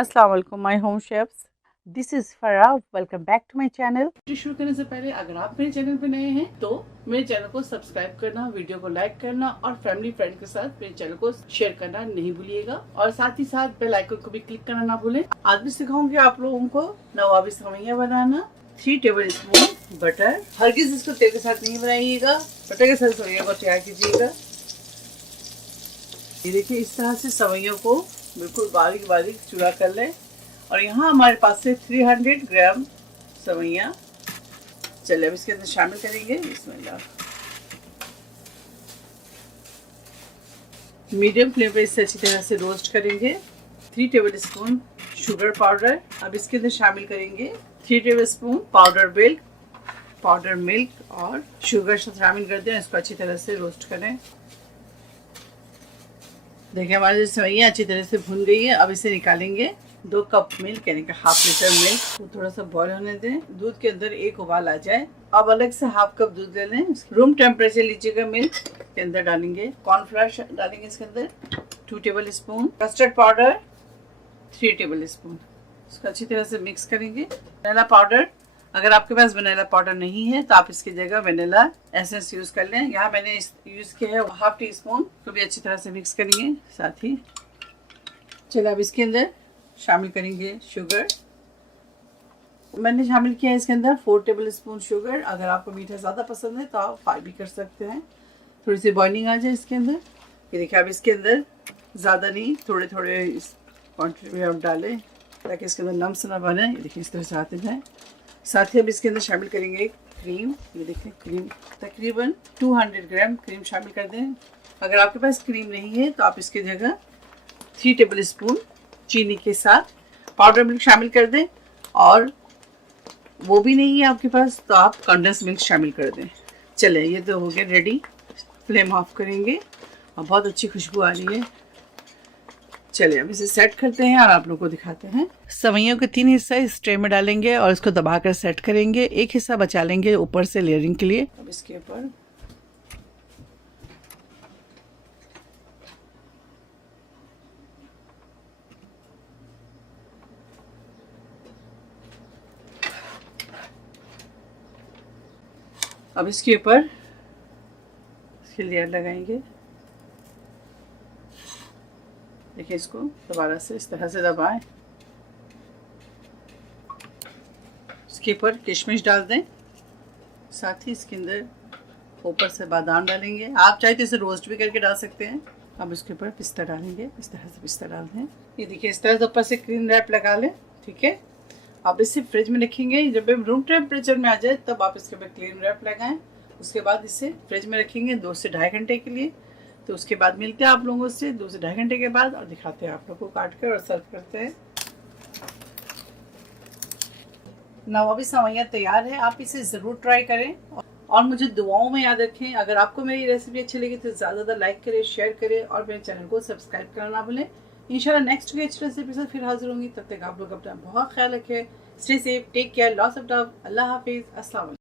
अस्सलाम वालेकुम my home chefs, this is Farah. Welcome back to my channel. शुरू करने से पहले अगर आप मेरे चैनल पे नए हैं तो मेरे चैनल को सब्सक्राइब करना, वीडियो को लाइक करना और फैमिली फ्रेंड के साथ मेरे चैनल को शेयर करना नहीं भूलिएगा। और साथ ही साथ बेल आइकन को भी क्लिक करना ना भूलें। आज भी सिखाऊंगी आप लोगों को नवाबी सेवइयां बनाना। 3 टेबल स्पून बटर, हरगिज इसको तेल के साथ नहीं बनाइएगा, बटर के साथ सेवइयों को तैयार कीजिएगा। ये देखिए, इस तरह से सेवइयों को बिल्कुल बारीक बारीक चूरा कर लें। और यहाँ हमारे पास से 300 ग्राम सेवइयाँ। चलिए अब इसके अंदर शामिल करेंगे। बिस्मिल्लाह। मीडियम फ्लेम पर इसे अच्छी तरह से रोस्ट करेंगे। 3 टेबल स्पून शुगर पाउडर, अब इसके अंदर शामिल करेंगे 3 टेबल स्पून पाउडर मिल्क और शुगर शामिल कर दें। इसको अच्छी तरह से रोस्ट करें। देखिए हमारी सेवइयाँ अच्छी तरह से भुन गई है। अब इसे निकालेंगे। 2 कप मिल्क यानी कि हाफ लीटर मिल्क को थोड़ा सा बॉईल होने दें। दूध के अंदर एक उबाल आ जाए। अब अलग से हाफ कप दूध ले लें। रूम टेम्परेचर लीजिएगा। मिल्क के अंदर डालेंगे कॉर्नफ्लावर, डालेंगे इसके अंदर 2 table spoon, custard powder 3 table spoon. इसको अच्छी तरह से मिक्स करेंगे। वनीला पाउडर, अगर आपके पास वनीला पाउडर नहीं है तो आप इसकी जगह वनीला एसेंस यूज कर लें। यहाँ मैंने यूज किया है हाफ टी स्पून। तो भी अच्छी तरह से मिक्स करेंगे साथ ही। चलिए अब इसके अंदर शामिल करेंगे शुगर। मैंने शामिल किया है इसके अंदर 4 टेबल स्पून शुगर। अगर आपको मीठा ज़्यादा पसंद है तो आप 5 भी कर सकते हैं। थोड़ी सी बॉइलिंग आ जाए इसके अंदर। ये देखिए, अब इसके अंदर ज़्यादा नहीं, थोड़े थोड़े इस क्वान्टिटी में आप डालें ताकि इसके अंदर लम्स ना बने। ये देखिए इस तरह से आते जाए। साथ ही अब इसके अंदर शामिल करेंगे क्रीम। ये देखिए क्रीम, तकरीबन 200 ग्राम क्रीम शामिल कर दें। अगर आपके पास क्रीम नहीं है तो आप इसकी जगह 3 टेबल स्पून चीनी के साथ पाउडर मिल्क शामिल कर दें। और वो भी नहीं है आपके पास तो आप कंडेंस मिल्क शामिल कर दें। चलिए ये तो हो गया रेडी। फ्लेम ऑफ करेंगे और बहुत अच्छी खुशबू आ रही है। चलिए अब इसे सेट करते हैं और आप लोगों को दिखाते हैं। सेवइयों के 3 हिस्सा इस ट्रे में डालेंगे और इसको दबाकर सेट करेंगे। एक हिस्सा बचा लेंगे ऊपर से लेयरिंग के लिए। अब इसके ऊपर इसकी लेयर लगाएंगे। देखिए इसको दोबारा से इस तरह से दबाएं। इसके ऊपर किशमिश डाल दें। साथ ही इसके अंदर ऊपर से बादाम डालेंगे। आप चाहे तो इसे रोस्ट भी करके डाल सकते हैं। अब इसके ऊपर पिस्ता डालेंगे। इस तरह से पिस्ता डाल दें। ये देखिए इस तरह से ऊपर से क्रीम रैप लगा लें। ठीक है, आप इसे फ्रिज में रखेंगे। जब रूम टेम्परेचर में आ जाए तब आप इसके ऊपर क्रीम रैप लगाएं। उसके बाद इसे फ्रिज में रखेंगे 2 से ढाई घंटे के लिए। तो उसके बाद मिलते हैं आप लोगों से 2 से ढाई घंटे के बाद और दिखाते हैं आप लोगों को काट कर और सर्व करते हैं। नवाबी सेवइयां तैयार है। आप इसे ज़रूर ट्राई करें और मुझे दुआओं में याद रखें। अगर आपको मेरी रेसिपी अच्छी लगी तो ज़्यादा लाइक करें, शेयर करें और मेरे चैनल को सब्सक्राइब करना ना भूलें। इंशाल्लाह नेक्स्ट कोई अच्छी रेसिपी से फिर हाजिर होंगी। तब तक आप लोग अपना बहुत ख्याल रखें। Stay safe, take care, lots of love. अल्लाह हाफिज़, अस्सलाम वालेकुम।